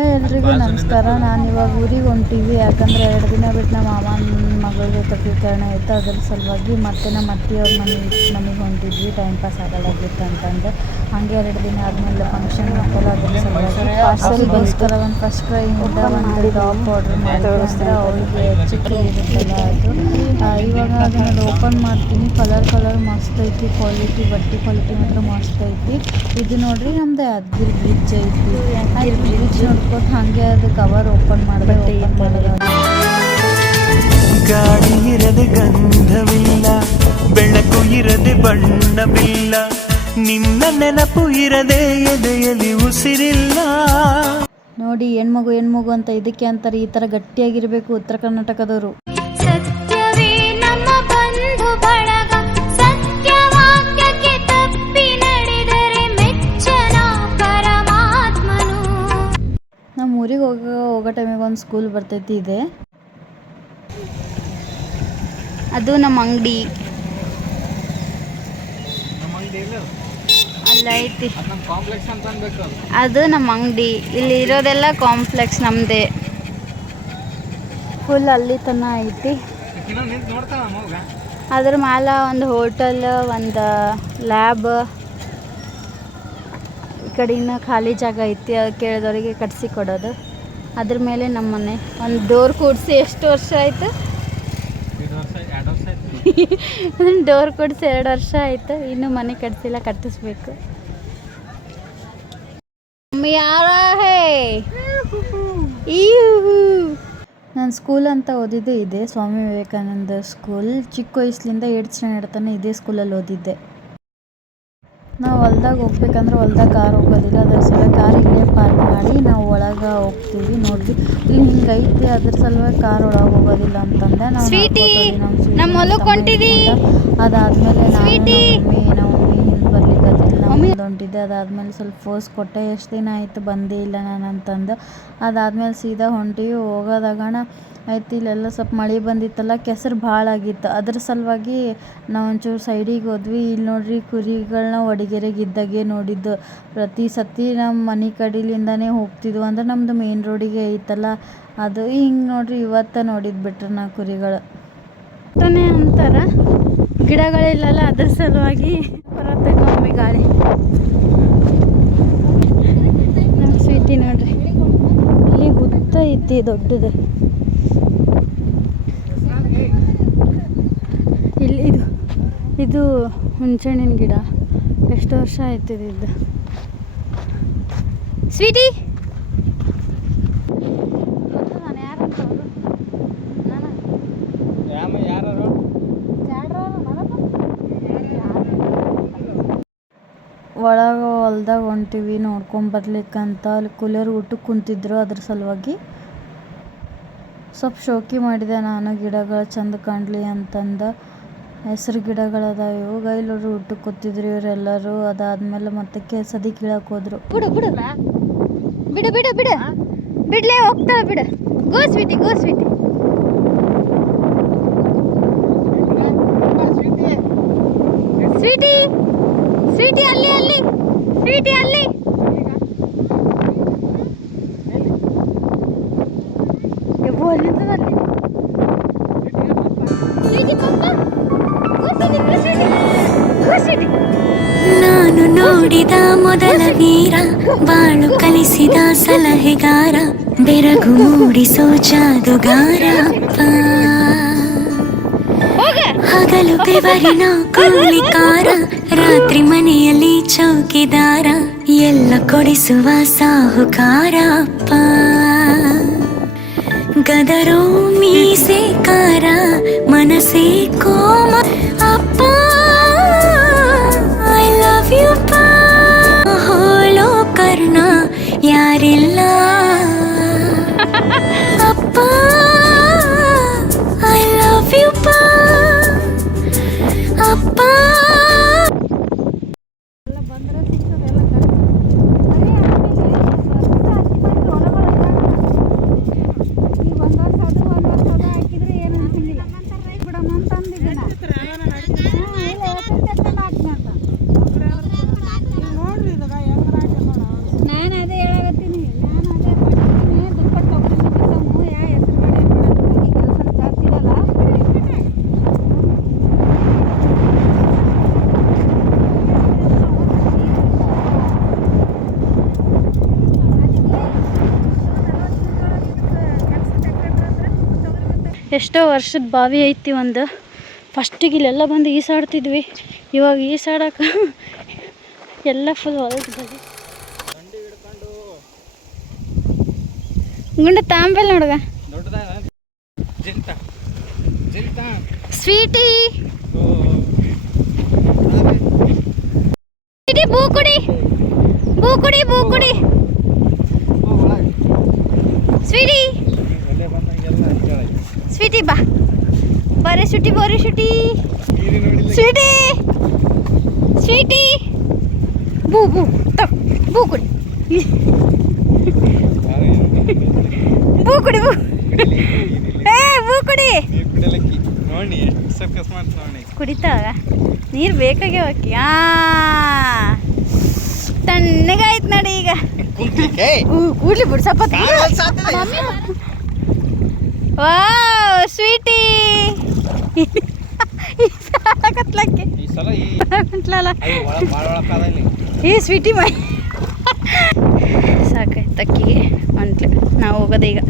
ಎಲ್ರಿಗೂ ನಮಸ್ಕಾರ. ನಾನು ಇವಾಗ ಊರಿಗೆ ಹೊಂಟೀವಿ, ಯಾಕಂದರೆ 2 ದಿನ ಬಿಟ್ಟು ನಮ್ಮ ಮಾವನ ಮಗಳದು ತಗ್ಗೀಕರಣ ಇತ್ತು. ಅದ್ರ ಸಲುವಾಗಿ ಮತ್ತೆ ನಮ್ಮ ಅತ್ತೆಯವ್ರ ಮನೆಗೆ ಹೊಂಟಿದ್ವಿ. ಟೈಮ್ ಪಾಸ್ ಆಗಲಾಗಿತ್ತು ಅಂತಂದು ಹಾಗೆ 2 ದಿನ ಆದಮೇಲೆ ಫಂಕ್ಷನ್ ಇತ್ತಲ್ಲ, ಅದ್ರ ಸಲುವಾಗಿ ಪಾರ್ಸಲ್ಗೋಸ್ಕರ ಒಂದು ಫಸ್ಟ್ ಕ್ರೈಯಿಂದ ಒಂದು ಟಾಪ್ ಆರ್ಡ್ರ್ ಮಾಡಿದ್ವಿ. ಅಂದರೆ ಅವಳಿಗೆ ಚಿಕ್ಕ ಇರುತ್ತಲ್ಲ ಅದು. ಇವಾಗ ಅದನ್ನು ಓಪನ್ ಮಾಡ್ತೀನಿ. ಕಲರ್ ಮಸ್ತ್ ಐತಿ. ಬಟ್ಟೆ ಕ್ವಾಲಿಟಿ ಮಾತ್ರ ಮಸ್ತ್ ಐತಿ. ಇದು ನೋಡ್ರಿ ನಮ್ದು ಯಾದಗಿರಿ ಬ್ರಿಡ್ಜ್ ಐತಿ. ಬ್ರಿಡ್ಜ್ ನೋಡ್ಕೊತ ಹಾಗೆ ಅದು ಕವರ್ ಓಪನ್ ಮಾಡಿದೆ. ಗಾಳಿ ಇರದೆ ಗಂಧವಿಲ್ಲ, ಬೆಳಕು ಇರದೆ ಬಣ್ಣವಿಲ್ಲ, ನಿನ್ನ ನೆನಪು ಇರದೆ ಎದೆಯಲ್ಲಿ ಉಸಿರಿಲ್ಲ. ನೋಡಿ ಹೆಣ್ಮಗು ಅಂತ ಇದಕ್ಕೆ ಅಂತಾರೆ. ಈ ತರ ಗಟ್ಟಿಯಾಗಿರ್ಬೇಕು ಉತ್ತರ ಕರ್ನಾಟಕದವರು. ಸತ್ಯವೇ ನಮ್ಮ ಬಂಧು ಬಳಗ, ಸತ್ಯವಾಕ್ಯಕ್ಕೆ ತಪ್ಪಿ ನಡೆದರೆ ಮೆಚ್ಚನ ಪರಮಾತ್ಮನು. ನಮ್ಮ ಊರಿಗೆ ಹೋಗೋ ಟೈಮಿಗೆ ಒಂದು ಸ್ಕೂಲ್ ಬರ್ತೈತಿ ಇದೆ. ಅದು ನಮ್ಮ ಅಂಗಡಿ ಅಲ್ಲ ಐತಿ. ಅದು ನಮ್ಮ ಅಂಗಡಿ. ಇಲ್ಲಿ ಇರೋದೆಲ್ಲ ಕಾಂಪ್ಲೆಕ್ಸ್ ನಮ್ದೇ. ಫುಲ್ ಅಲ್ಲಿ ತನ ಐತಿ. ಅದ್ರ ಮ್ಯಾಲ ಒಂದು ಹೋಟೆಲ್, ಒಂದು ಲ್ಯಾಬ್, ಈ ಕಡೆ ಇನ್ನೂ ಖಾಲಿ ಜಾಗ ಐತಿ. ಅದು ಕೇಳಿದವರಿಗೆ ಕಟ್ಸಿ ಕೊಡೋದು. ಅದ್ರ ಮೇಲೆ ನಮ್ಮ ಮನೆ. ಒಂದು ಡೋರ್ ಕೂಡಿಸಿ ಎಷ್ಟು ವರ್ಷ ಆಯಿತು? ಡೋರ್ ಕೂಡಿಸಿ 2 ವರ್ಷ ಆಯಿತು. ಇನ್ನೂ ಮನೆ ಕಟ್ಸಿಲ್ಲ, ಕಟ್ಟಿಸ್ಬೇಕು. ಯಾರ ಹೇ ನಾನು ಸ್ಕೂಲ್ ಅಂತ ಓದಿದ್ದು ಇದೆ, ಸ್ವಾಮಿ ವಿವೇಕಾನಂದ ಸ್ಕೂಲ್. ಚಿಕ್ಕ ವಯಸ್ಸಿನಿಂದ 8th ಸ್ಟ್ಯಾಂಡರ್ಡ್ ತನಕ ಇದೇ ಸ್ಕೂಲಲ್ಲಿ ಓದಿದ್ದೆ. ನಾವು ಹೊಲ್ದಾಗ ಹೋಗ್ಬೇಕಂದ್ರೆ ಹೊಲ್ದಾಗ ಕಾರ್ ಹೋಗೋದಿಲ್ಲ. ಅದ್ರ ಸಲುವಾಗಿ ಕಾರ್ ಇಲ್ಲೇ ಪಾರ್ಕ್ ಮಾಡಿ ನಾವು ಒಳಗೆ ಹೋಗ್ತೀವಿ. ನೋಡ್ರಿ ಇಲ್ಲಿ ಹಿಂಗೈತಿ, ಅದ್ರ ಸಲುವಾಗಿ ಕಾರ್ ಒಳಗೆ ಹೋಗೋದಿಲ್ಲ ಅಂತಂದೆ ನಾವು. ಅದಾದ್ಮೇಲೆ ನಾವು ಹಿಂದೆ ಬರ್ಲಿಕ್ಕೆ ನಾವು ಹೊಂಟಿದ್ದೆ. ಅದಾದ್ಮೇಲೆ ಸ್ವಲ್ಪ ಫೋರ್ಸ್ ಕೊಟ್ಟೆ, ಎಷ್ಟು ದಿನ ಆಯಿತು ಬಂದೇ ಇಲ್ಲ ನಾನು ಅಂತಂದು. ಅದಾದ್ಮೇಲೆ ಸೀದಾ ಹೊಂಟಿವಿ. ಹೋಗೋದಾಗಣ ಆಯ್ತು, ಇಲ್ಲೆಲ್ಲ ಸ್ವಲ್ಪ ಮಳೆ ಬಂದಿತ್ತಲ್ಲ, ಕೆಸರು ಭಾಳ ಆಗಿತ್ತು. ಅದ್ರ ಸಲುವಾಗಿ ನಾವು ಒಂಚೂರು ಸೈಡಿಗೆ ಹೋದ್ವಿ. ಇಲ್ಲಿ ನೋಡ್ರಿ ಕುರಿಗಳನ್ನ ಒಡಗೆರೆಗೆ ಇದ್ದಾಗೆ ನೋಡಿದ್ದು. ಪ್ರತಿ ಸತಿ ನಮ್ಮ ಮನೆ ಕಡೆಯಿಂದನೇ ಹೋಗ್ತಿದ್ವು. ಅಂದ್ರೆ ನಮ್ಮದು ಮೇನ್ ರೋಡಿಗೆ ಐತಲ್ಲ ಅದು. ಹಿಂಗೆ ನೋಡ್ರಿ ಇವತ್ತು ನೋಡಿದ್ದು ಬಿಟ್ರೆ ನಾ ಕುರಿಗಳು ಅಂತಾರ. ಗಿಡಗಳಿಲ್ಲಲ್ಲ, ಅದ್ರ ಸಲುವಾಗಿ ಬರತ್ತೈತೆ ಮಮ್ಮಿ ಗಾಳಿ. ನಮ್ಮ ಸ್ವೀಟಿ ನೋಡ್ರಿ ಇಲ್ಲಿ ಹುತ್ತ ಐತಿ ದೊಡ್ಡದು. ಇಲ್ಲಿ ಇದು ಹುಂಚೆಹಣ್ಣಿನ ಗಿಡ. ಎಷ್ಟು ವರ್ಷ ಆಯ್ತಿದೆ ಇದು. ಸ್ವೀಟಿ ಒಳಗೆ ಹೊಲ್ದಾಗ ಹೊಂಟಿವಿ ನೋಡ್ಕೊಂಬರ್ಲಿಕ್ಕಂತ. ಅಲ್ಲಿ ಕೂಲರ್ ಊಟಕ್ಕೆ ಕುಂತಿದ್ರು. ಅದ್ರ ಸಲುವಾಗಿ ಸ್ವಲ್ಪ ಶೋಕಿ ಮಾಡಿದೆ ನಾನು, ಗಿಡಗಳು ಚಂದ ಕಾಣಲಿ ಅಂತಂದು. ಹೆಸರು ಗಿಡಗಳದಾವ ಇವು. ಗೈಲೋರು ಊಟಕ್ಕೆ ಕೂತಿದ್ರು ಇವರೆಲ್ಲರೂ. ಅದಾದ್ಮೇಲೆ ಮತ್ತೆ ಸದಿ ಕೀಳಕ್ಕೆ ಹೋದ್ರು. ಬಿಡ್ಲೇ ಹೋಗ್ತಾಳೆ ಬಿಡು. ಗೋ ಸ್ವೀಟಿ ಸ್ವೀಟಿ ಅಲ್ಲಿ ಸ್ವೀಟಿ ಅಲ್ಲಿ. ನಾನು ನೋಡಿದ ಮೊದಲ ವೀರ, ಬಾಳು ಕಲಿಸಿದ ಸಲಹೆಗಾರ, ಬೆರಗು ಮೂಡಿಸೋ ಜಾದುಗಾರ. ಹಗಲು ಬೆವರಿನ ಕೂಲಿಕಾರ, ರಾತ್ರಿ ಮನೆಯಲ್ಲಿ ಚೌಕಿದಾರ, ಎಲ್ಲ ಕೊಡಿಸುವ ಸಾಹುಕಾರ. ಗದರೋ ಮೀಸೆಕಾರ, ಮನಸ್ಸೇ ಕೋಮ ಅಪ್ಪ. ಐ ಲವ್ ಯು ಪಾ, ಹೋಲೋ ಕರ್ಣ ಯಾರಿಲ್ಲ ಅಪ್ಪ. ಐ ಲವ್ ಯು ಪಾ ಅಪ್ಪ. ನಾನು ಅದೇ ಹೇಳಾಕತ್ತೀನಿ. ಎಷ್ಟೋ ವರ್ಷದ ಬಾವಿ ಐತಿ ಒಂದು. ಫಸ್ಟಿಗೆ ಇಲ್ಲೆಲ್ಲ ಬಂದು ಈಸಾಡ್ತಿದ್ವಿ, ಇವಾಗ ಈಸಾಡಕ್ಕೆ ಎಲ್ಲ ಫುಲ್ ಹೊಲದ ಗುಂಡ ತಾಂಬೆಲ್ ನೋಡುಗ ಸ್ವೀಟಿ ಬೂ ಕುಡಿ ಬೂ ಕುಡಿ ಬೂ ಕುಡಿ ಸ್ವೀಟಿ ಸ್ವೀಟಿ ಬಾ ಬರೀ ಶುಟಿ ಬೋರಿ ಶುಟಿ ಸ್ವೀಟಿ ಸ್ವೀಟಿ ಬೂ ಬೂ ತಗೋ ಬೂ ಕುಡಿ ಬೂ ಕುಡಿ ಬೂ ಏ ಬೂ ಕುಡಿ ಕುಡಿತಾವ ನೀರು ಬೇಕಾಗ್ಯಾವಕ್ಕಿ ತಣ್ಣಗಾಯ್ತು ನೋಡಿ ಈಗ ಕೂಡ್ಲಿ ಬಿಡು ಸ್ವಲ್ಪ ವಾವ್ ಸ್ವೀಟಿ ಕತ್ಲಕ್ಕೆ ಈ ಸ್ವೀಟಿ ಮೈ ಸಾಕಾಯ್ತು ಅಕ್ಕಿಗೆ ಅಂಟ್ಲು. ನಾವು ಹೋಗೋದು ಈಗ.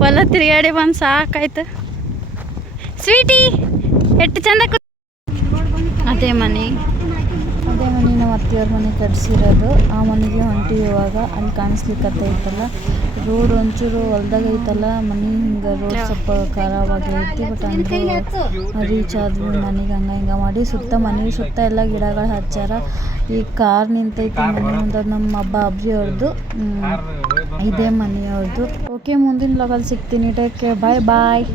ಹೊಲ ತಿರುಗಾಡಿ ಬಂದು ಸಾಕಾಯ್ತು. ಸ್ವೀಟಿ ಎಷ್ಟು ಚಂದ ಅದೇ ಮನೆ ನಮ್ಮ ಅತ್ತೆಯವ್ರ ಮನೆ ಕಟ್ಸಿರೋದು. ಆ ಮನೆಗೆ ಹೊಂಟಿ ಇವಾಗ. ಅಲ್ಲಿ ಕಾಣಿಸ್ಲಿಕ್ಕತ್ತೈತಲ್ಲ ರೋಡ್ ಒಂಚೂರು ಹೊಲ್ದಾಗ ಐತಲ್ಲ ಮನೆ, ಹಿಂಗೆ ರೋಡ್ ಸ್ವಲ್ಪ ಖರಾಬಾಗಿ ಐತಿ. ಬಟ್ ಅಂದ್ರೆ ರೀಚ್ ಆದ್ವಿ ಮನೆಗೆ. ಹಂಗೆ ಮಾಡಿ ಸುತ್ತ ಮನೆ ಸುತ್ತ ಎಲ್ಲ ಗಿಡಗಳು ಹಚ್ಚಾರ. ಈ ಕಾರ್ ನಿಂತೈತಿ ಮನೆ ಮುಂದೆ. ನಮ್ಮ ಹಬ್ಬ ಅವ್ರದ್ದು ಇದೇ ಮನೆಯವ್ರದ್ದು. ಓಕೆ, ಮುಂದಿನ ಬ್ಲಾಗಲ್ಲಿ ಸಿಗ್ತೀನಿ. ಟೇಕ್ ಕೇರ್, ಬಾಯ್ ಬಾಯ್.